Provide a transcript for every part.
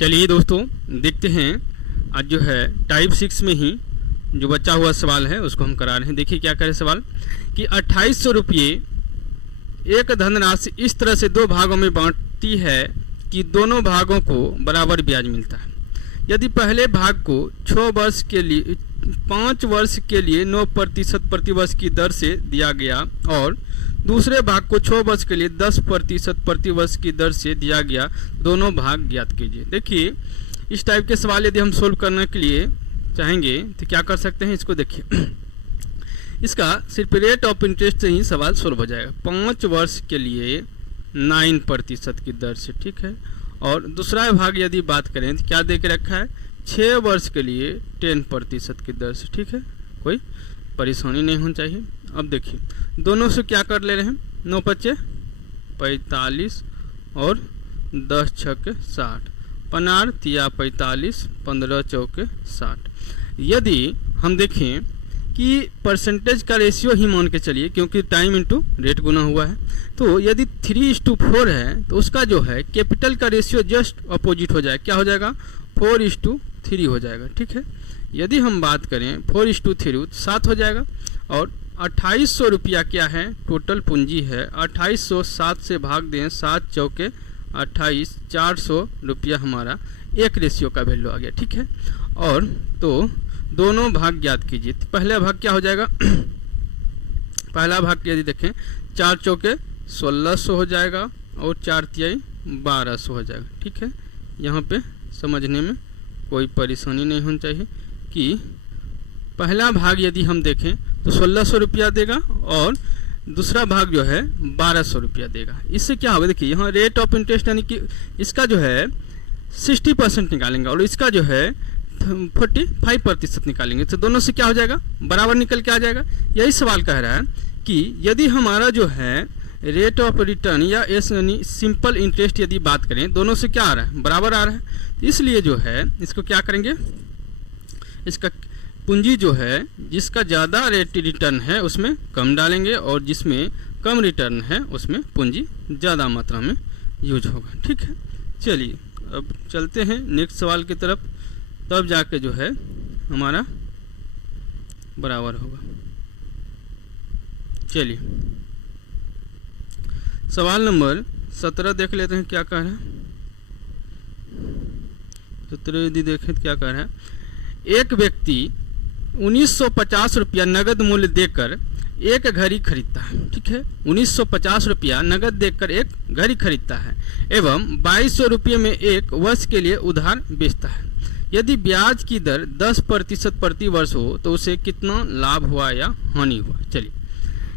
चलिए दोस्तों, देखते हैं आज जो है टाइप 6 में ही जो बचा हुआ सवाल है उसको हम करा रहे हैं। देखिए क्या करे सवाल कि 2800 रुपये एक धनराशि इस तरह से दो भागों में बांटती है कि दोनों भागों को बराबर ब्याज मिलता है। यदि पहले भाग को 5 वर्ष के लिए 9% प्रतिवर्ष की दर से दिया गया और दूसरे भाग को 6 वर्ष के लिए 10% प्रतिवर्ष की दर से दिया गया, दोनों भाग ज्ञात कीजिए। देखिए इस टाइप के सवाल यदि हम सोल्व करने के लिए चाहेंगे तो क्या कर सकते हैं, इसको देखिए। इसका सिर्फ रेट ऑफ इंटरेस्ट से ही सवाल सोल्व हो जाएगा। 5 वर्ष के लिए 9% की दर से, ठीक है। और दूसरा भाग यदि बात करें तो क्या दे के रखा है, 6 वर्ष के लिए 10% की दर से, ठीक है। कोई परेशानी नहीं होनी चाहिए। अब देखिए दोनों से क्या कर ले रहे हैं, 9 × 5 = 45 और 10 × 6 = 60, 15 × 3 = 45, 15 × 4 = 60। यदि हम देखें कि परसेंटेज का रेशियो ही मान के चलिए, क्योंकि टाइम इंटू रेट गुना हुआ है, तो यदि 3:4 है तो उसका जो है कैपिटल का रेशियो जस्ट अपोजिट हो जाएगा। क्या हो जाएगा, 4:3 हो जाएगा, ठीक है। यदि हम बात करें 4:3 तो 7 हो जाएगा। और 2800 रुपया क्या है, टोटल पूंजी है। 2800 7 से भाग दें, 7 × 4 = 28, 400 रुपया हमारा एक रेशियो का वैल्यू आ गया, ठीक है। और तो दोनों भाग ज्ञात कीजिए। तो पहला भाग क्या हो जाएगा, पहला भाग यदि देखें 4 × 4 = 1600 हो जाएगा और 4 × 3 = 1200 हो जाएगा, ठीक है। यहाँ पे समझने में कोई परेशानी नहीं होनी चाहिए कि पहला भाग यदि हम देखें तो 1600 रुपया देगा और दूसरा भाग जो है 1200 रुपया देगा। इससे क्या होगा, देखिए यहाँ रेट ऑफ इंटरेस्ट यानी कि इसका जो है 60% निकालेंगे और इसका जो है 45% निकालेंगे, तो दोनों से क्या हो जाएगा, बराबर निकल के आ जाएगा। यही सवाल कह रहा है कि यदि हमारा जो है रेट ऑफ रिटर्न या यानी सिंपल इंटरेस्ट यदि बात करें, दोनों से क्या आ रहा है, बराबर आ रहा है। इसलिए जो है इसको क्या करेंगे, इसका पूंजी जो है जिसका ज़्यादा रेट रिटर्न है उसमें कम डालेंगे और जिसमें कम रिटर्न है उसमें पूंजी ज़्यादा मात्रा में यूज होगा, ठीक है। चलिए अब चलते हैं नेक्स्ट सवाल की तरफ, तब जाके जो है हमारा बराबर होगा। चलिए सवाल नंबर 17 देख लेते हैं क्या कह रहा है। 17 यदि देखें तो क्या कह रहा है, एक व्यक्ति 1950 रुपया नगद मूल्य देकर एक घड़ी खरीदता है, ठीक है। 1950 रुपया नगद देकर एक घड़ी खरीदता है एवं 2200 रुपये में एक वर्ष के लिए उधार बेचता है। यदि ब्याज की दर 10% प्रति वर्ष हो तो उसे कितना लाभ हुआ या हानि हुआ। चलिए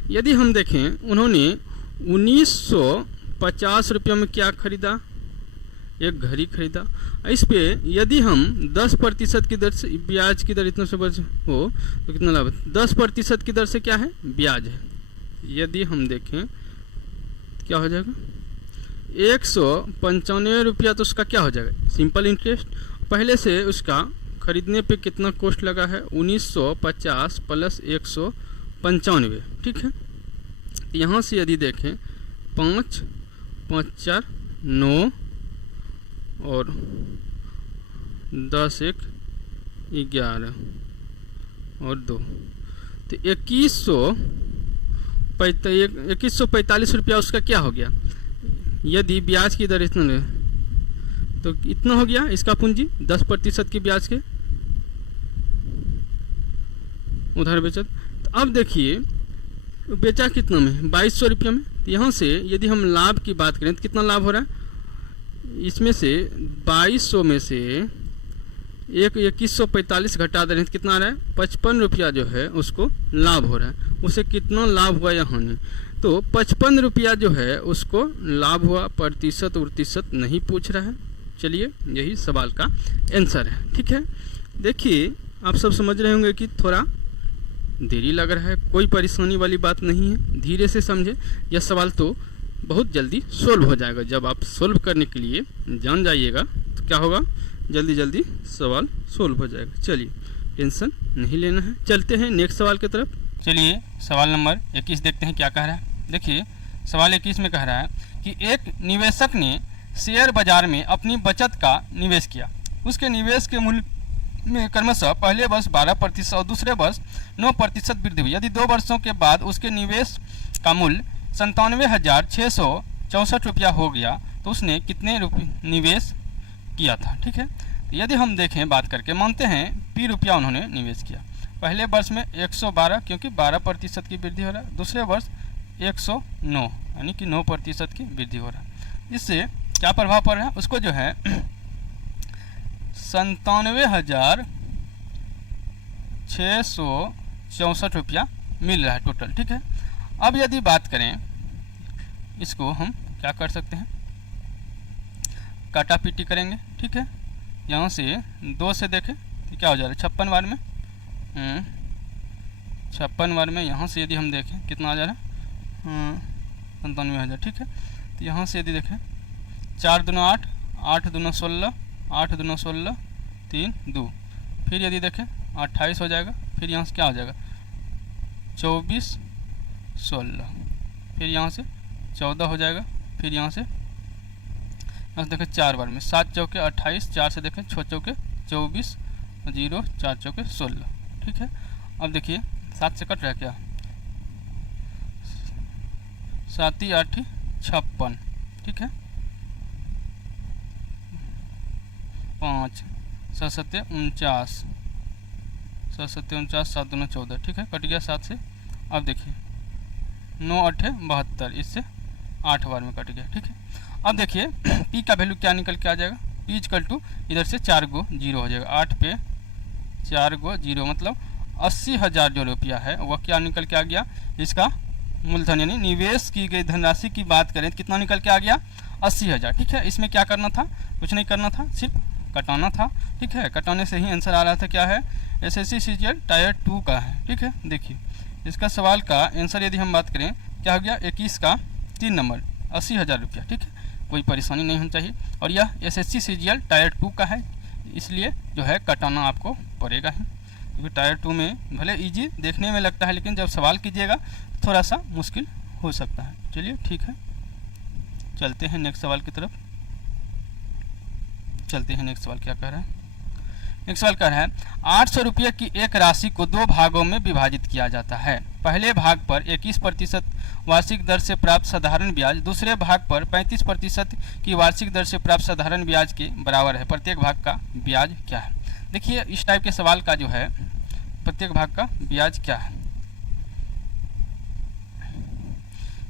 यदि हम देखें, उन्होंने 1950 रुपये में क्या खरीदा, एक घड़ी खरीदा। इस पे यदि हम 10% की दर से, ब्याज की दर इतना से वर्ष हो तो कितना लाभ, 10% की दर से क्या है, ब्याज है। यदि हम देखें क्या हो जाएगा, 195 रुपया, तो उसका क्या हो जाएगा, सिंपल इंटरेस्ट। पहले से उसका खरीदने पे कितना कॉस्ट लगा है, 1950 + 195, ठीक है। यहाँ से यदि देखें 5 × 5 = 4, 9 और 10 × 1 = 11 और 2, तो 2145 रुपया उसका क्या हो गया। यदि ब्याज की दर इतना तो इतना हो गया इसका पूंजी, 10% की ब्याज के उधार बेचत। तो अब देखिए बेचा कितना में, 2200 रुपया में। तो यहाँ से यदि हम लाभ की बात करें तो कितना लाभ हो रहा है, इसमें से 2200 में से 2145 घटा दे रहे हैं तो कितना आ रहा है, 55 रुपया जो है उसको लाभ हो रहा है। उसे कितना लाभ हुआ या हानि, तो 55 रुपया जो है उसको लाभ हुआ, प्रतिशत नहीं पूछ रहा है। चलिए यही सवाल का आंसर है, ठीक है। देखिए आप सब समझ रहे होंगे कि थोड़ा देरी लग रहा है, कोई परेशानी वाली बात नहीं है, धीरे से समझे। यह सवाल तो बहुत जल्दी सोल्व हो जाएगा। जब आप सोल्व करने के लिए जान जाइएगा तो क्या होगा, जल्दी सवाल सोल्व हो जाएगा। चलिए टेंशन नहीं लेना है, चलते हैं नेक्स्ट सवाल की तरफ। चलिए सवाल नंबर 21 देखते हैं क्या कह रहा है। देखिए सवाल 21 में कह रहा है कि एक निवेशक ने शेयर बाजार में अपनी बचत का निवेश किया। उसके निवेश के मूल्य में क्रमशः पहले वर्ष 12% और दूसरे वर्ष 9% वृद्धि हुई। यदि 2 वर्षों के बाद उसके निवेश का मूल्य 97,664 रुपया हो गया तो उसने कितने रुपये निवेश किया था। ठीक है, तो यदि हम देखें बात करके, मानते हैं P रुपया उन्होंने निवेश किया। पहले वर्ष में 112 क्योंकि 12% की वृद्धि हो रहा है, दूसरे वर्ष 109 यानी कि 9% की वृद्धि हो रहा है। इससे क्या प्रभाव पड़ रहा है, उसको जो है 97,664 रुपया मिल रहा है टोटल। ठीक है, अब यदि बात करें इसको हम क्या कर सकते हैं, काटा पीटी करेंगे। ठीक है, यहाँ से 2 से देखें तो क्या हो जा रहा है 56 बार में 56 बार में यहाँ से यदि हम देखें कितना आ जा रहा है 97,000। ठीक है, तो यहाँ से यदि देखें 4 दूना 8, 8 दूना 16, 8 दूना 16, 3 2, फिर यदि देखें 28 हो जाएगा, फिर यहाँ से क्या हो जाएगा 24 16, फिर यहाँ से 14 हो जाएगा, फिर यहाँ से देखें 4 बार में 7 चौके 28, 4 से देखें 6 चौके 24, 0 4 चौके 16। ठीक है, अब देखिए 7 से कट रहा है क्या, 7 8 56। ठीक है, 5 7 7 49, 7 7 49, 7 दूना 14। ठीक है, कट गया 7 से। अब देखिए 9 8 72, इससे 8 बार में कट गया। ठीक है, अब देखिए P का वैल्यू क्या निकल के आ जाएगा, P इक्वल टू इधर से 4 गो 0 हो जाएगा, 8 पे 4 गो 0 मतलब 80,000 जो रुपया है वह क्या निकल के आ गया, इसका मूलधन यानी निवेश की गई धनराशि की बात करें तो कितना निकल के आ गया 80,000। ठीक है, इसमें क्या करना था, कुछ नहीं करना था, सिर्फ कटाना था। ठीक है, कटाने से ही आंसर आ रहा था, क्या है SSC CGL टायर 2 का है। ठीक है, देखिए इसका सवाल का आंसर यदि हम बात करें क्या हो गया 21 का 3 नंबर 80,000 रुपया। ठीक है, कोई परेशानी नहीं होनी चाहिए, और यह SSC CGL टायर 2 का है, इसलिए जो है कटाना आपको पड़ेगा ही, क्योंकि टायर 2 में भले इजी देखने में लगता है लेकिन जब सवाल कीजिएगा थोड़ा सा मुश्किल हो सकता है। चलिए ठीक है, चलते हैं नेक्स्ट सवाल की तरफ। चलते हैं नेक्स्ट सवाल क्या कह रहा है। नेक्स्ट सवाल कह रहा है 800 रुपये की एक राशि को 2 भागों में विभाजित किया जाता है। पहले भाग पर 21% वार्षिक दर से प्राप्त साधारण ब्याज दूसरे भाग पर 35% की वार्षिक दर से प्राप्त साधारण ब्याज के बराबर है। प्रत्येक भाग का ब्याज क्या है। देखिए इस टाइप के सवाल का जो है प्रत्येक भाग का ब्याज क्या है।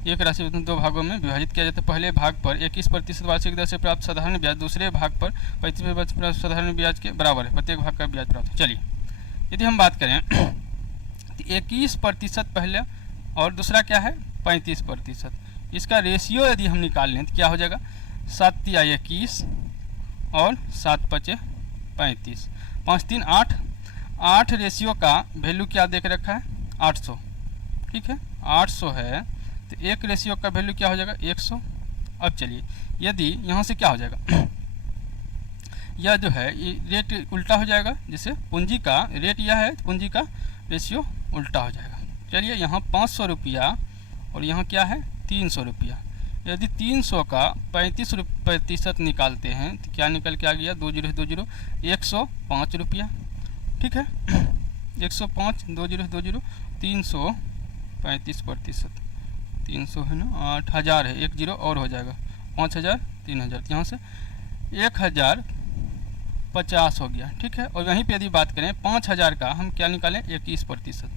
एक राशि 2 भागों में विभाजित किया जाता है। पहले भाग पर 21% वार्षिक दर से प्राप्त साधारण ब्याज दूसरे भाग पर 35% प्राप्त साधारण ब्याज के बराबर है। प्रत्येक भाग का ब्याज प्राप्त है। चलिए यदि हम बात करें 21% पहले और दूसरा क्या है 35%, इसका रेशियो यदि हम निकाल लें तो क्या हो जाएगा 7 × 21 और 7 × 5 = 35, 5 × 3 = 8, 8 रेशियो का वैल्यू क्या देख रखा है 800। ठीक है 800 है तो एक रेशियो का वैल्यू क्या हो जाएगा 100। अब चलिए यदि यहाँ से क्या हो जाएगा यह जो है ये रेट उल्टा हो जाएगा, जैसे पूंजी का रेट यह है पूंजी का रेशियो उल्टा हो जाएगा। चलिए यहाँ 500 रुपया और यहाँ क्या है 300 रुपया। यदि 300 का 35% निकालते हैं तो क्या निकल के आ गया 2020 105 रुपया। ठीक है 105 2020 335%, 300 है ना 8000 है, 10 और हो जाएगा 5000 3000, यहाँ से 1050 हो गया। ठीक है और वहीं पे यदि बात करें 5000 का हम क्या निकालें 21%,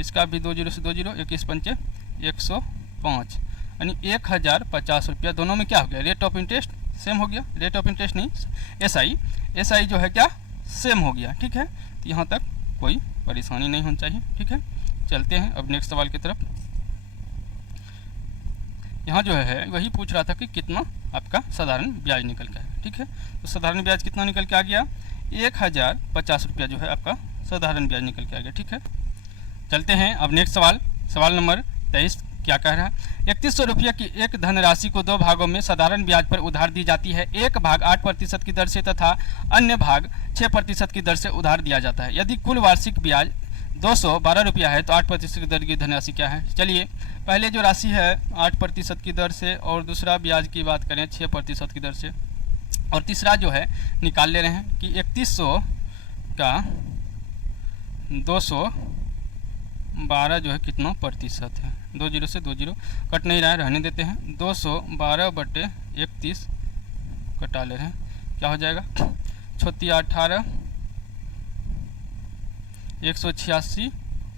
इसका भी 20 से 20 21 × 5 = 105 यानी 1050 रुपया। दोनों में क्या हो गया रेट ऑफ इंटरेस्ट सेम हो गया, रेट ऑफ इंटरेस्ट नहीं एसआई जो है क्या सेम हो गया। ठीक है तो यहाँ तक कोई परेशानी नहीं होनी चाहिए। ठीक है चलते हैं अब नेक्स्ट सवाल की तरफ। यहाँ जो है वही पूछ रहा था कि कितना आपका साधारण ब्याज निकल के आया। ठीक है तो साधारण ब्याज कितना निकल के आ गया 1050 रुपया जो है आपका साधारण ब्याज निकल के आ गया। ठीक है चलते हैं अब नेक्स्ट सवाल। सवाल नंबर 23 क्या कह रहा है 3100 रुपये की एक धनराशि को 2 भागों में साधारण ब्याज पर उधार दी जाती है। एक भाग 8% की दर से तथा अन्य भाग 6% की दर से उधार दिया जाता है। यदि कुल वार्षिक ब्याज 212 रुपया है, तो 8% की दर की धनराशि क्या है? चलिए पहले जो राशि है 8% की दर से, और दूसरा ब्याज की बात करें 6% की दर से, और तीसरा जो है निकाल ले रहे हैं कि 3100 का 212 जो है कितना प्रतिशत है। 20 से 20 कट नहीं रहा है, रहने देते हैं। 212/31 कटा ले रहे हैं, क्या हो जाएगा? 18 186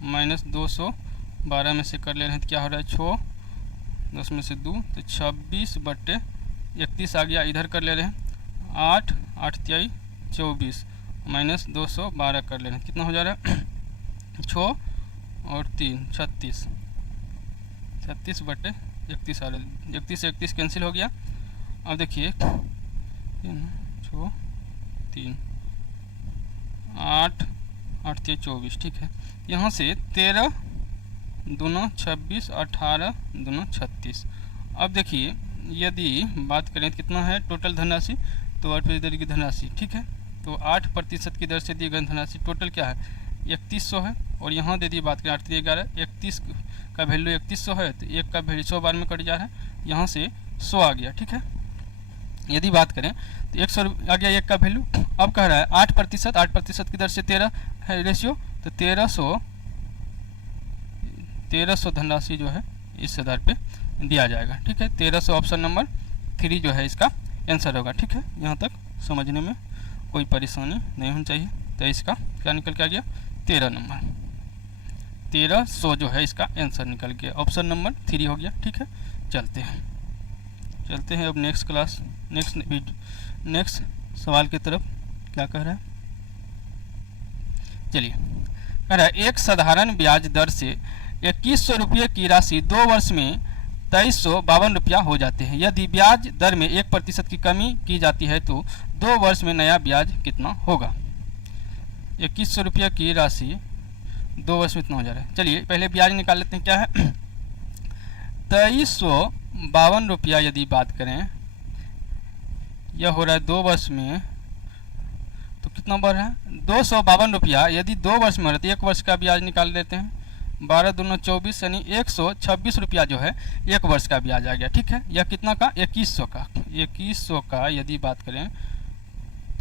माइनस 212 में से कर ले रहे हैं तो क्या हो रहा है? 6 10 में से 2 तो 26/31 आ गया। इधर कर ले रहे हैं 8 8 23 24 माइनस 212 कर ले रहे हैं, कितना हो जा रहा है? 6 और 3 36 36/31 आ रहा है। 31 से 31 कैंसिल हो गया। अब देखिए 6 3 8 8 3 24, ठीक है। यहाँ से 13 दूना 26 18 दूना 36। अब देखिए यदि बात करें तो कितना है टोटल धनराशि? तो 8% दर की धनराशि, ठीक है। तो 8% की दर से दी गई धनराशि टोटल क्या है? 3100 है। और यहाँ दे दी बात करें 8 3 11, 31 का वैल्यू 3100 है, तो 1 का वैल्यू 100 बार में कट जा रहा है, यहाँ से 100 आ गया, ठीक है। यदि बात करें तो 100 आ गया 1 का वैल्यू। अब कह रहा है 8% की दर से 13 है रेशियो, तो 1300 धनराशि जो है इस आधार पे दिया जाएगा, ठीक है। 1300 ऑप्शन नंबर 3 जो है इसका आंसर होगा, ठीक है। यहाँ तक समझने में कोई परेशानी नहीं होनी चाहिए। तो इसका क्या निकल के आ गया? 13 नंबर 1300 जो है इसका आंसर निकल गया, ऑप्शन नंबर 3 हो गया, ठीक है। चलते हैं अब नेक्स्ट सवाल की तरफ। क्या कह रहा है? चलिए कह रहा है एक साधारण ब्याज दर से 2100 रुपये की राशि 2 वर्ष में 2352 रुपया हो जाते हैं। यदि ब्याज दर में 1% की कमी की जाती है तो 2 वर्ष में नया ब्याज कितना होगा? 2100 रुपये की राशि 2 वर्ष में इतना हो जा रहा है। चलिए पहले ब्याज निकाल लेते हैं, क्या है? 2352 रुपया यदि बात करें, यह हो रहा है 2 वर्ष में, तो कितना बढ़ रहा है? 252 रुपया यदि 2 वर्ष में हो रहा है तो 1 वर्ष का ब्याज निकाल लेते हैं। 12 दूना 24 यानी 126 रुपया जो है 1 वर्ष का ब्याज आ गया, ठीक है। यह कितना का? 2100 का यदि बात करें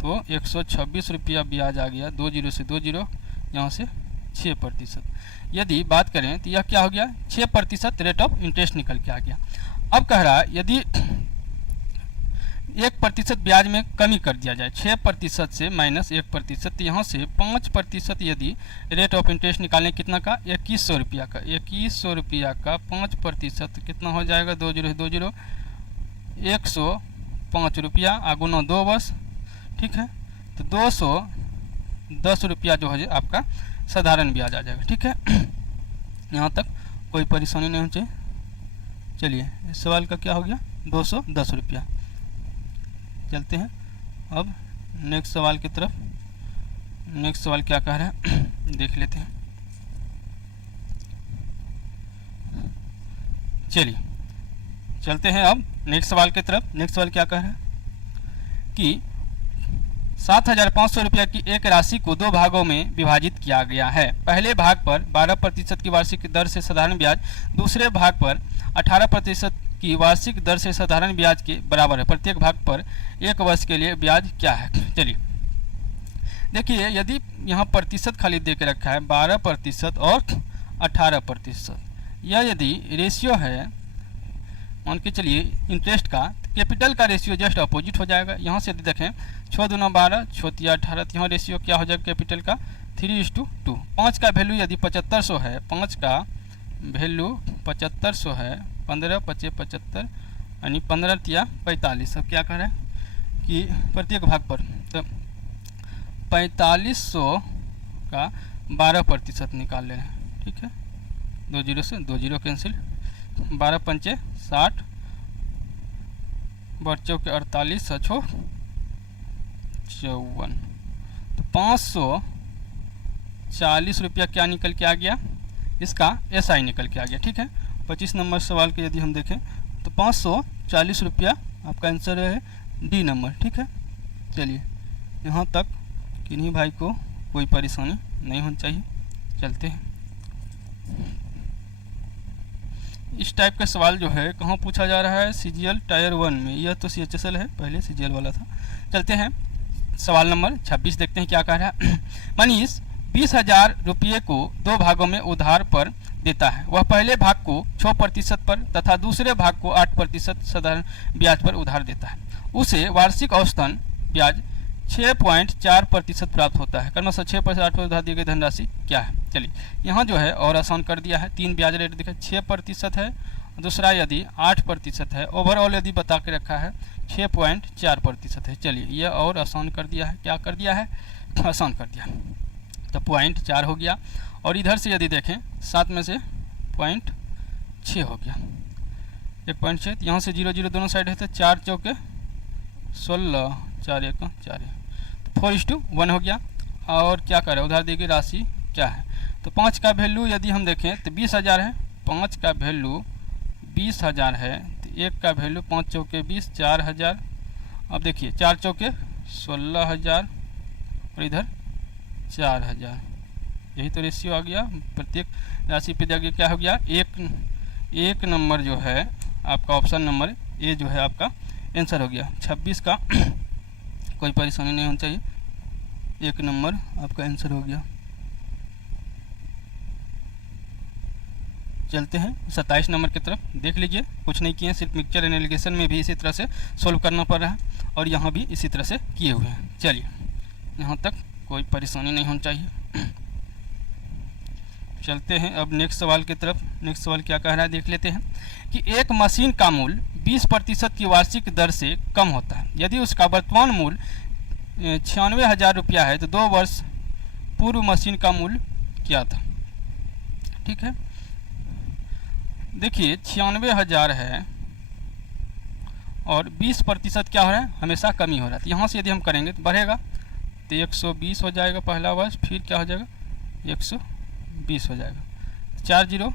तो 126 रुपया ब्याज आ गया। 20 से 20, यहाँ से 6%। यदि बात करें तो यह क्या हो गया? 6% रेट ऑफ इंटरेस्ट निकल के आ गया। अब कह रहा है यदि 1% ब्याज में कमी कर दिया जाए, 6% से माइनस 1%, तो यहाँ से 5% यदि रेट ऑफ इंटरेस्ट निकालें, कितना का? 2100 रुपया का। 2100 रुपया का 5% कितना हो जाएगा? 20 20 105 रुपया आगुना 2 वर्ष, ठीक है। तो 210 रुपया जो है आपका साधारण ब्याज आ जाएगा, ठीक है। यहाँ तक कोई परेशानी नहीं होनी चाहिए। चलिए इस सवाल का क्या हो गया? 210 रुपया। चलते हैं अब नेक्स्ट सवाल की तरफ। नेक्स्ट सवाल क्या कह रहा है देख लेते हैं। चलिए चलते हैं अब नेक्स्ट सवाल की तरफ। नेक्स्ट सवाल क्या कह रहा है कि 7500 रुपया की एक राशि को 2 भागों में विभाजित किया गया है। पहले भाग पर 12% की वार्षिक दर से साधारण ब्याज, दूसरे भाग पर 18% की वार्षिक दर से साधारण ब्याज के बराबर है। प्रत्येक भाग पर 1 वर्ष के लिए ब्याज क्या है? चलिए देखिए, यदि यहाँ प्रतिशत खाली दे के रखा है 12% और 18%, यह यदि रेशियो है मान के चलिए इंटरेस्ट का, कैपिटल का रेशियो जस्ट अपोजिट हो जाएगा। यहाँ से यदि देखें 6 दूना 12 6 3 18, तो यहाँ रेशियो क्या हो जाएगा कैपिटल का? 3:2। 5 का वैल्यू यदि 7500 है, 5 का वैल्यू 7500 है, 15 5 75 यानी 15 तिया 45। अब क्या कर रहा है कि प्रत्येक भाग पर तो 4500 का 12% निकाल ले रहे हैं, ठीक है। 20 से 20 कैंसिल, 12 पंचे 60, बच्चों के 48 सचो 54, तो 540 रुपया क्या निकल के आ गया? इसका SI निकल के आ गया, ठीक है। 25 नंबर सवाल के यदि हम देखें तो 540 रुपया आपका आंसर है डी नंबर, ठीक है। चलिए यहाँ तक किन्हीं भाई को कोई परेशानी नहीं होनी चाहिए। चलते हैं। इस टाइप का सवाल जो है कहाँ पूछा जा रहा है, CGL टायर 1 में। यह तो CHSL है, पहले CGL वाला था। चलते हैं सवाल नंबर 26 देखते हैं क्या कह रहा है। मनीष 20,000 रुपये को 2 भागों में उधार पर देता है। वह पहले भाग को 6% पर तथा दूसरे भाग को 8% साधारण ब्याज पर उधार देता है। उसे वार्षिक औसतन ब्याज 6.4% प्राप्त होता है। क्रमशः 6% 8% उधार दी गई धनराशि क्या है। चलिए यहाँ जो है और आसान कर दिया है। 3 ब्याज रेट दिखा, 6% है, दूसरा यदि 8% है, ओवरऑल यदि बता के रखा है 6.4% है। चलिए ये और आसान कर दिया है। क्या कर दिया है, आसान कर दिया। तो 0.4 हो गया। और इधर से यदि देखें 7 में से 0.6 हो गया, 1.6। यहाँ से 0 0 दोनों साइड है तो 4 चौके 16, 4 1 4, 4:1 हो गया। और क्या करें, उधार दी गई राशि क्या है। तो 5 का वैल्यू यदि हम देखें तो 20,000 है। 5 का वैल्यू 20,000 है तो 1 का वैल्यू 5 चौके 20, 4,000। अब देखिए 4 चौके 16,000 और इधर 4,000। यही तो रेशियो आ गया। प्रत्येक राशि पे जाके क्या हो गया, एक नंबर जो है आपका ऑप्शन नंबर ए जो है आपका आंसर हो गया। 26 का कोई परेशानी नहीं होनी चाहिए, 1 नंबर आपका आंसर हो गया। चलते हैं 27 नंबर की तरफ। देख लीजिए कुछ नहीं किए, सिर्फ मिक्सचर एंड एलिगेशन में भी इसी तरह से सोल्व करना पड़ रहा है और यहाँ भी इसी तरह से किए हुए हैं। चलिए यहाँ तक कोई परेशानी नहीं होनी चाहिए। चलते हैं अब नेक्स्ट सवाल की तरफ। नेक्स्ट सवाल क्या कह रहा है देख लेते हैं कि एक मशीन का मूल्य 20% की वार्षिक दर से कम होता है। यदि उसका वर्तमान मूल्य 96,000 रुपया है तो 2 वर्ष पूर्व मशीन का मूल्य क्या था। ठीक है, देखिए 96,000 है और 20% क्या हो रहा है, हमेशा कमी हो रहा है। तो यहाँ से यदि हम करेंगे तो बढ़ेगा तो 120 हो जाएगा पहला वर्ष, फिर क्या हो जाएगा 120 हो जाएगा। 4 जीरो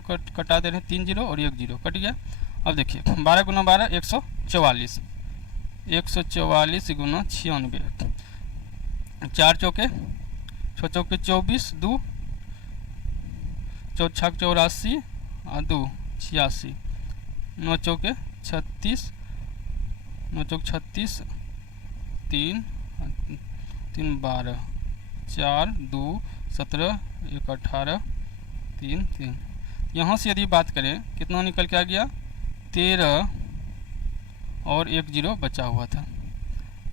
कटा दे रहे हैं, 3 जीरो और 1 जीरो कट गया। अब देखिए 12 गुना 12 144, 144 गुना 96, 4 चौके 6 चौके 24, 2 4 6 84 और 2 86, 9 चौके 36, 9 चौक 36, 3 12, 4 2 17, 1 18, 3 3। यहाँ से यदि बात करें कितना निकल के आ गया, 13 और 1 जीरो बचा हुआ था।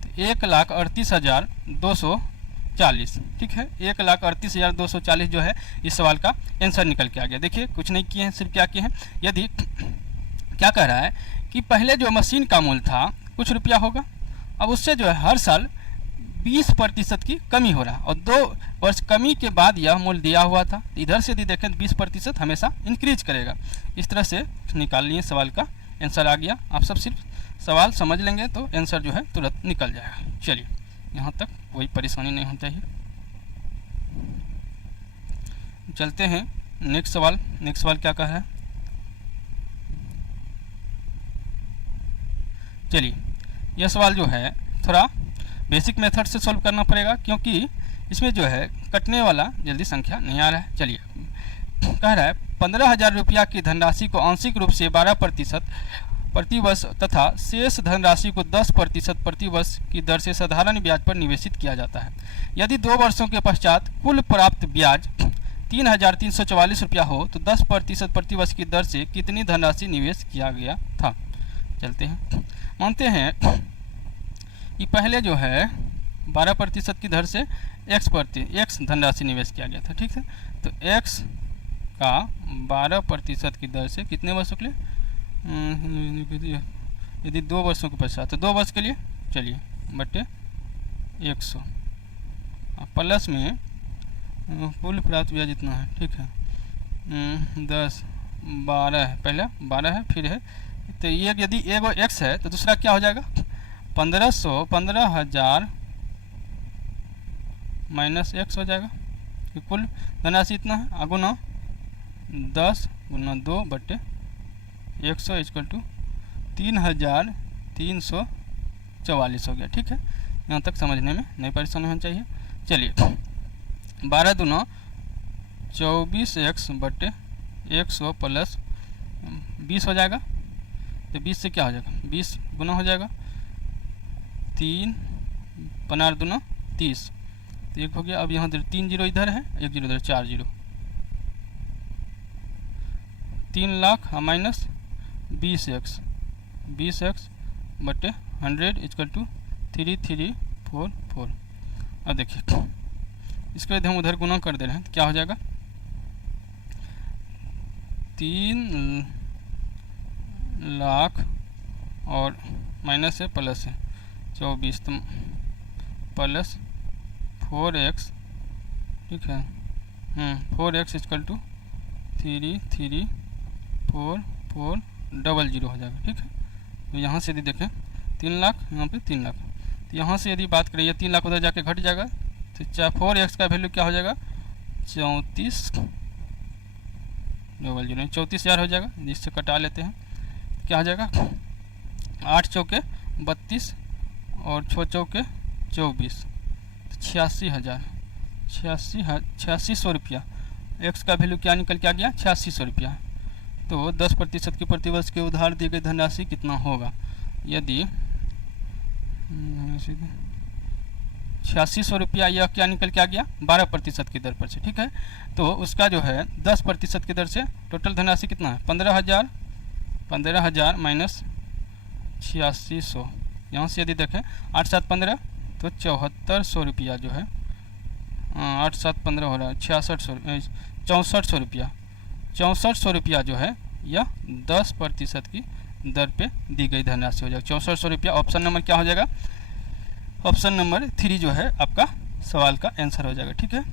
तो 1,38,240। ठीक है, 1,38,240 जो है इस सवाल का आंसर निकल के आ गया। देखिए कुछ नहीं किए हैं, सिर्फ क्या किए हैं, यदि क्या कह रहा है कि पहले जो मशीन का मूल्य था कुछ रुपया होगा, अब उससे जो है हर साल 20% की कमी हो रहा है और 2 वर्ष कमी के बाद यह मूल्य दिया हुआ था। इधर से यदि देखें तो 20% हमेशा इंक्रीज करेगा। इस तरह से निकाल लिए, सवाल का आंसर आ गया। आप सब सिर्फ सवाल समझ लेंगे तो आंसर जो है तुरंत निकल जाएगा। चलिए यहाँ तक कोई परेशानी नहीं होनी चाहिए। चलते हैं नेक्स्ट सवाल। नेक्स्ट सवाल क्या कह रहा है, चलिए यह सवाल जो है थोड़ा बेसिक मेथड से सॉल्व करना पड़ेगा क्योंकि इसमें जो है कटने वाला जल्दी संख्या नहीं आ रहा है। चलिए कह रहा है 15,000 रुपया की धनराशि को आंशिक रूप से 12% प्रतिवर्ष तथा शेष धनराशि को 10% प्रतिवर्ष की दर से साधारण ब्याज पर निवेशित किया जाता है। यदि 2 वर्षों के पश्चात कुल प्राप्त ब्याज 3,344 रुपया हो तो 10% प्रतिवर्ष की दर से कितनी धनराशि निवेश किया गया था। चलते हैं, मानते हैं कि पहले जो है 12% की दर से x धनराशि निवेश किया गया था। ठीक है, तो x का 12% की दर से कितने वर्षों के लिए, यदि 2 वर्षों के पश्चात तो 2 वर्ष के लिए, चलिए बटे 100 प्लस में कुल प्राप्त ब्याज इतना है। ठीक है, 10 12 है, पहले 12 है फिर है, तो ये यदि एगो x है तो दूसरा क्या हो जाएगा 15,000 माइनस x हो जाएगा। कुल धनराशि इतना है, अगुना 10 गुना 2 बटे 100 इक्वल टू 3,344 हो गया। ठीक है, यहाँ तक समझने में नहीं परेशानी होनी चाहिए। चलिए 12 दूना 24x बटे 100 प्लस 20 हो जाएगा। तो 20 से क्या हो जाएगा, 20 गुना हो जाएगा, 3 15 दूना 30, तो 1 हो गया। अब यहाँ 3 जीरो इधर है, 1 जीरो इधर, 4 जीरो, 3 लाख माइनस 20x बटे 100 इक्वल टू 3344। अब देखिए इसके लिए हम उधर गुना कर दे रहे हैं, तो क्या हो जाएगा, 3 लाख और माइनस है प्लस है 24, तो प्लस 4x, ठीक है, 4x इक्वल टू 334400 हो जाएगा। ठीक है, तो यहाँ से यदि देखें 3 लाख, यहाँ पे 3 लाख, तो यहाँ से यदि बात करें 3 लाख उधर जाके घट जाएगा, तो 4x का वैल्यू क्या हो जाएगा, 34,000 34,000 हो जाएगा, जिससे कटा लेते हैं, क्या हो जाएगा, 8 चौके 32 और 6 चौके 24, 86,000, 8600 रुपया। एक्स का वैल्यू क्या निकल के आ गया, 8600 रुपया। तो 10% की प्रतिवर्ष के उधार दी गई धनराशि कितना होगा, यदि 8600 रुपया यह क्या निकल के आ गया, 12% की दर पर से। ठीक है, तो उसका जो है 10% की दर से टोटल धनराशि कितना है, 15,000 माइनस 8600। यहाँ से यदि देखें 8 7 15, तो 7400 रुपया जो है, 8 7 15 हो रहा है 6400 रुपया। 6400 रुपया जो है यह 10% की दर पे दी गई धनराशि हो जाएगा। 6400 रुपया ऑप्शन नंबर क्या हो जाएगा, ऑप्शन नंबर 3 जो है आपका सवाल का आंसर हो जाएगा। ठीक है,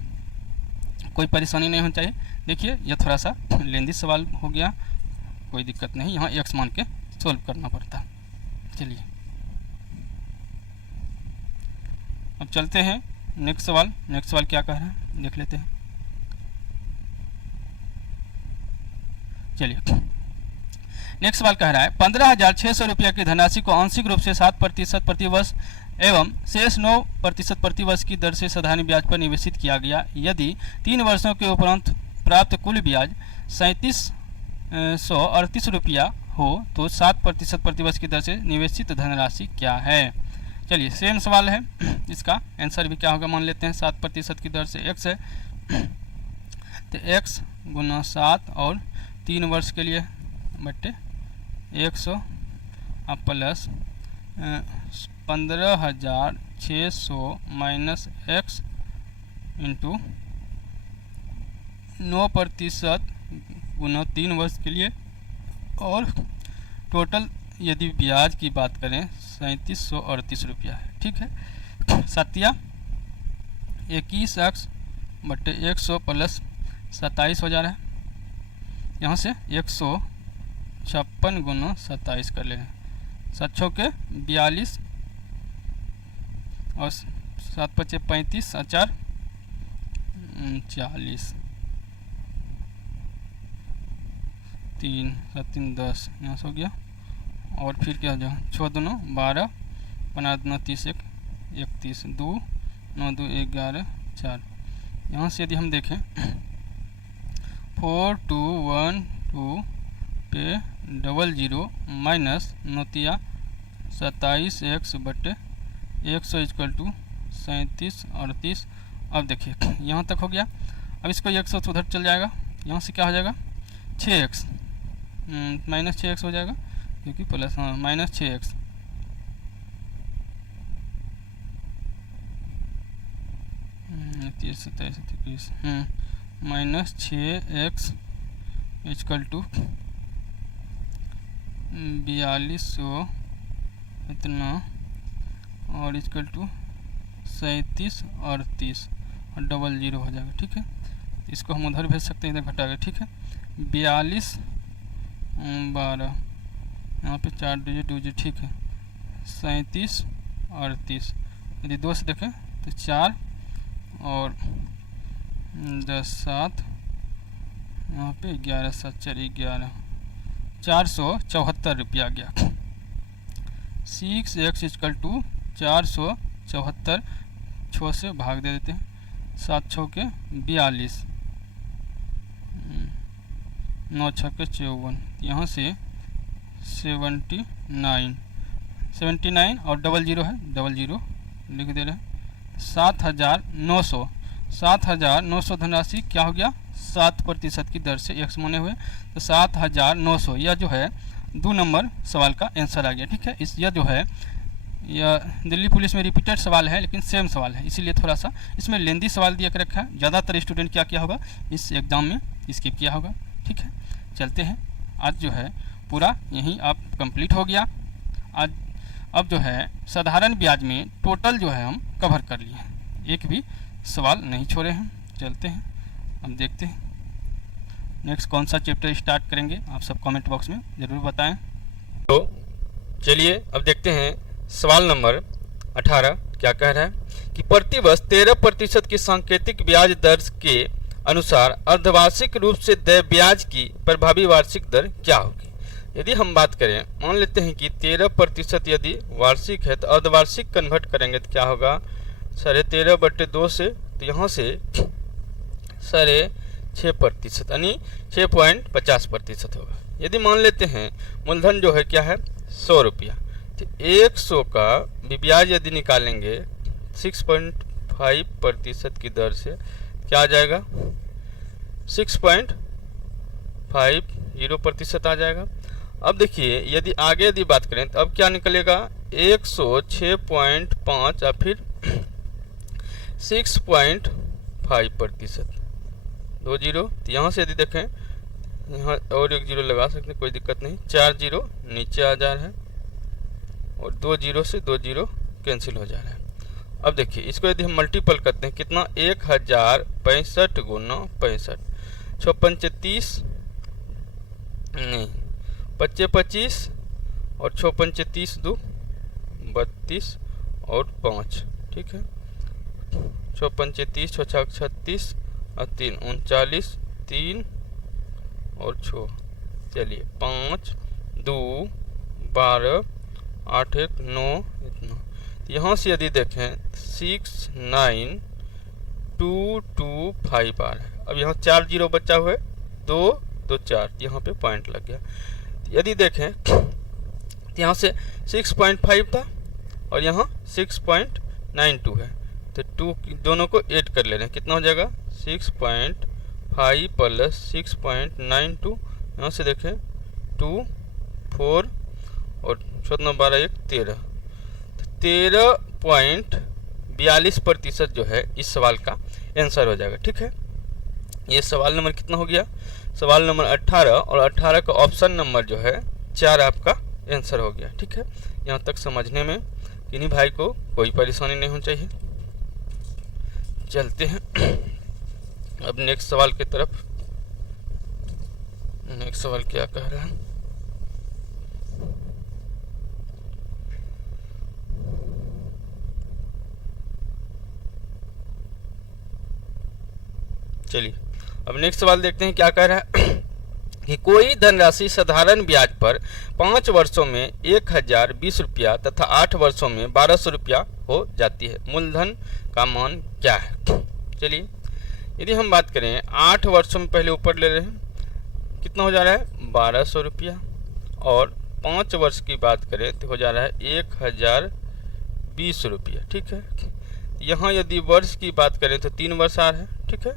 कोई परेशानी नहीं होनी चाहिए। देखिए यह थोड़ा सा लेंदी सवाल हो गया, कोई दिक्कत नहीं, यहाँ एक्स मान के सोल्व करना पड़ता। चलिए अब चलते हैं नेक्स्ट सवाल। नेक्स्ट सवाल क्या कह रहा है देख लेते हैं। चलिए नेक्स्ट सवाल कह रहा है 15,600 रुपया की धनराशि को आंशिक रूप से 7% प्रतिवर्ष एवं शेष 9% प्रतिवर्ष की दर से साधारण ब्याज पर निवेशित किया गया। यदि 3 वर्षों के उपरांत प्राप्त कुल ब्याज 3738 रुपया हो तो 7% प्रतिवर्ष की दर से निवेशित धनराशि क्या है। चलिए सेम सवाल है, इसका आंसर भी क्या होगा मान लेते हैं। 7% की दर से x है, तो x गुना 7 और 3 वर्ष के लिए बट्टे 100 प्लस 15,600 माइनस x इंटू 9% गुना 3 वर्ष के लिए, और टोटल यदि ब्याज की बात करें 3738 रुपया है। ठीक है, 21x बट्टे 100 प्लस 27 हो जा रहा है। यहाँ से 156 गुना 27 कर ले, 7 छक्के 42 और 7 पचे 35 और 4 40, 3 7 3 10, यहाँ से हो गया। और फिर क्या हो जाएगा, 6 दूना 12, 15 दूना 30, 31, 2 9 2 11 4। यहाँ से यदि हम देखें 4212 पे 00 माइनस 27x बटे 100 इक्वल टू 3738। अब देखिए यहाँ तक हो गया। अब इसको 100 से उधर चल जाएगा, यहाँ से क्या हो जाएगा 6x माइनस 6x हो जाएगा, क्योंकि plus minus 6x minus 6x equal to 4200 इतना, और इक्वल टू 3738 और 00 हो जाएगा। ठीक है, इसको हम उधर भेज सकते हैं, इधर घटा के। ठीक है, 42 12, यहाँ पे 4 डिजिट। ठीक है, 3738। यदि 2 से देखें तो 4 और 10 7, यहाँ पे 11 7 4 11, 474 रुपया आ गया। 6x इक्वल टू 474, 6 से भाग दे देते हैं, 7 6 के 42, 9 छक्के 54, यहाँ से 79 और 00 है, 00 लिख दे रहे हैं। 7,900 धनराशि क्या हो गया, 7% की दर से एक्स मोने हुए, तो 7,900 यह जो है 2 नंबर सवाल का आंसर आ गया। ठीक है, इस यह जो है यह दिल्ली पुलिस में रिपीटेड सवाल है, लेकिन सेम सवाल है, इसीलिए थोड़ा सा इसमें लेंदी सवाल दिया कर रखा है। ज़्यादातर स्टूडेंट क्या किया होगा, इस एग्ज़ाम में स्किप किया होगा। ठीक है, चलते हैं। आज जो है पूरा यहीं आप कंप्लीट हो गया। आज अब जो है साधारण ब्याज में टोटल जो है हम कवर कर लिए हैं, एक भी सवाल नहीं छोड़े हैं। चलते हैं, अब देखते हैं नेक्स्ट कौन सा चैप्टर स्टार्ट करेंगे, आप सब कमेंट बॉक्स में ज़रूर बताएं। तो चलिए अब देखते हैं सवाल नंबर 18 क्या कह रहा है कि प्रतिवर्ष 13% की सांकेतिक ब्याज दर के अनुसार अर्धवार्षिक रूप से देय ब्याज की प्रभावी वार्षिक दर क्या होगी। यदि हम बात करें, मान लेते हैं कि 13% यदि वार्षिक है तो अर्धवार्षिक कन्वर्ट करेंगे तो क्या होगा, 13.5/2 से, तो यहाँ से 6.5% यानी 6.50% होगा। यदि मान लेते हैं मूलधन जो है क्या है 100 रुपया, तो 100 का ब्याज यदि निकालेंगे 6.5% की दर से क्या आ जाएगा, 6.50% आ जाएगा। अब देखिए यदि आगे यदि बात करें तो अब क्या निकलेगा, 106.5 या फिर 6.5%, 2 जीरो, तो यहाँ से यदि देखें यहाँ और एक जीरो लगा सकते हैं, कोई दिक्कत नहीं, 4 जीरो नीचे आ जा रहा है और 2 जीरो से 2 जीरो कैंसिल हो जा रहा है। अब देखिए इसको यदि हम मल्टीपल करते हैं कितना, 1065 गुना 65, 6×5 नहीं 25 और 6×5 2 32 और 5, ठीक है, 6×5 6 36 और 3 39, 3 और 6, चलिए 5 2 12 8 1 9 इतना। यहाँ से यदि देखें 69225 आ रहा है। अब यहाँ 4 जीरो बचा हुआ है, 2 2 4, यहाँ पे पॉइंट लग गया। यदि देखें तो यहाँ से 6.5 था और यहाँ 6.92 है, तो 2 दोनों को ऐड कर ले रहे हैं, कितना हो जाएगा 6.5 प्लस 6.92, यहाँ से देखें 2 4 और 14 12 1 13, 13.42% जो है इस सवाल का आंसर हो जाएगा। ठीक है, ये सवाल नंबर कितना हो गया, सवाल नंबर 18, और 18 का ऑप्शन नंबर जो है 4 आपका आंसर हो गया। ठीक है, यहाँ तक समझने में किन्हीं भाई को कोई परेशानी नहीं होनी चाहिए। चलते हैं अब नेक्स्ट सवाल की तरफ। नेक्स्ट सवाल क्या कह रहा है, चलिए अब नेक्स्ट सवाल देखते हैं क्या कह रहा है कि कोई धनराशि साधारण ब्याज पर 5 वर्षों में 1020 रुपया तथा 8 वर्षों में 1200 रुपया हो जाती है, मूलधन का मान क्या है। चलिए यदि हम बात करें 8 वर्षों में, पहले ऊपर ले रहे हैं, कितना हो जा रहा है 1200 रुपया, और 5 वर्ष की बात करें तो हो जा रहा है 1020 रुपया। ठीक है, यहाँ यदि वर्ष की बात करें तो 3 वर्ष आ रहा है। ठीक है,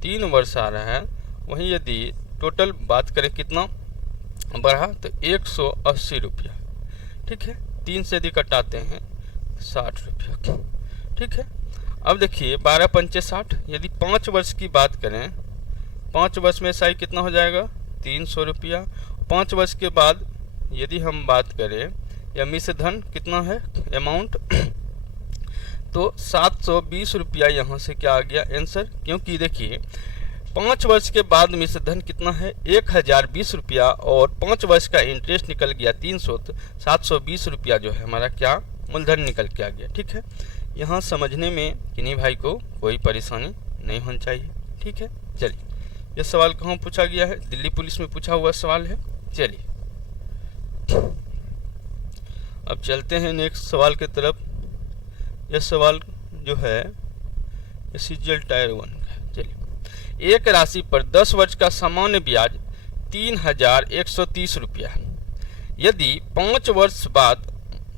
3 वर्ष आ रहा है। वहीं यदि टोटल बात करें कितना बढ़ा तो 180 रुपया। ठीक है, 3 से यदि कटाते हैं 60 रुपया। ठीक है, अब देखिए 12 पंचे 60, यदि 5 वर्ष की बात करें, 5 वर्ष में साई कितना हो जाएगा 300 रुपया। 5 वर्ष के बाद यदि हम बात करें या मिश्र धन कितना है अमाउंट, तो 720 रुपया यहाँ से क्या आ गया आंसर, क्योंकि देखिए 5 वर्ष के बाद मिश्र धन कितना है 1020 रुपया और 5 वर्ष का इंटरेस्ट निकल गया 300, तो 720 रुपया जो है हमारा क्या मूलधन निकल के आ गया। ठीक है, यहाँ समझने में किन्हीं भाई को कोई परेशानी नहीं होनी चाहिए। ठीक है, चलिए यह सवाल कहाँ पूछा गया है, दिल्ली पुलिस में पूछा हुआ सवाल है। चलिए अब चलते हैं नेक्स्ट सवाल की तरफ। यह सवाल जो है सीजीएल टायर 1 का। चलिए, एक राशि पर 10 वर्ष का सामान्य ब्याज 3,130 रुपया। यदि 5 वर्ष बाद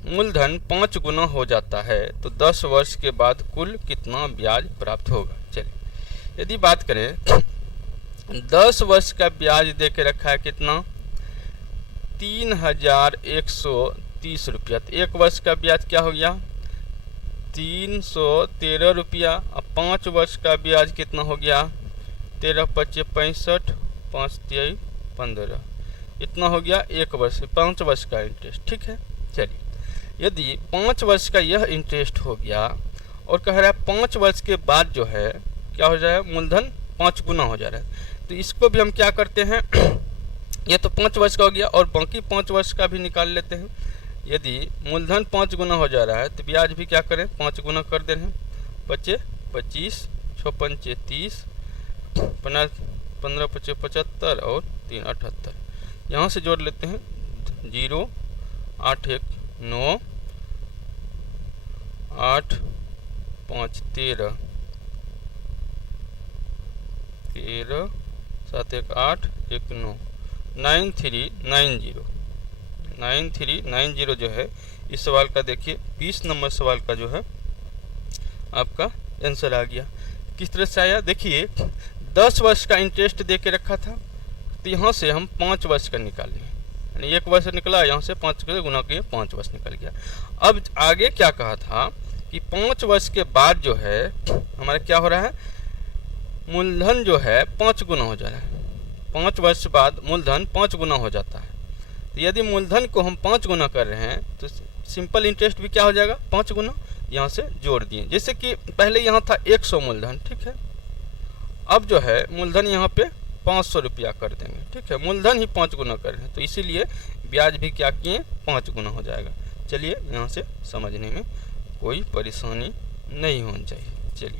मूलधन 5 गुना हो जाता है तो 10 वर्ष के बाद कुल कितना ब्याज प्राप्त होगा। चलिए यदि बात करें 10 वर्ष का ब्याज दे के रखा है कितना 3,130 रुपया। तो 1 वर्ष का ब्याज क्या हो गया 313 रुपया। अब 5 वर्ष का ब्याज कितना हो गया 13 × 5 = 65, 5 × 3 = 15, इतना हो गया 1 वर्ष 5 वर्ष का इंटरेस्ट। ठीक है। चलिए यदि 5 वर्ष का यह इंटरेस्ट हो गया और कह रहा है 5 वर्ष के बाद जो है क्या हो जाएगा मूलधन 5 गुना हो जा रहा है, तो इसको भी हम क्या करते हैं ये तो 5 वर्ष का हो गया और बाकी 5 वर्ष का भी निकाल लेते हैं। यदि मूलधन 5 गुना हो जा रहा है तो ब्याज भी क्या करें 5 गुना कर दे रहे हैं। 5 × 25, 6 × 5 = 30, 15 × 5 = 75 और 3 × 78। यहाँ से जोड़ लेते हैं 0, 8 × 1 = 9, 8 × 5 = 13, 13, 7 × 1 = 8, 1 × 9, 9390। 9390 जो है इस सवाल का देखिए 20 नंबर सवाल का जो है आपका आंसर आ गया। किस तरह से आया देखिए 10 वर्ष का इंटरेस्ट दे के रखा था तो यहाँ से हम 5 वर्ष का निकालें, यानी 1 वर्ष निकला, यहाँ से 5 के गुना किए 5 वर्ष निकल गया। अब आगे क्या कहा था कि 5 वर्ष के बाद जो है हमारा क्या हो रहा है मूलधन जो है 5 गुना हो जा रहा है। 5 वर्ष बाद मूलधन 5 गुना हो जाता है। तो यदि मूलधन को हम 5 गुना कर रहे हैं तो सिंपल इंटरेस्ट भी क्या हो जाएगा 5 गुना, यहाँ से जोड़ दिए। जैसे कि पहले यहाँ था 100 मूलधन, ठीक है, अब जो है मूलधन यहाँ पे 500 रुपया कर देंगे। ठीक है, मूलधन ही 5 गुना कर रहे हैं तो इसीलिए ब्याज भी क्या किए 5 गुना हो जाएगा। चलिए यहाँ से समझने में कोई परेशानी नहीं होनी चाहिए। चलिए।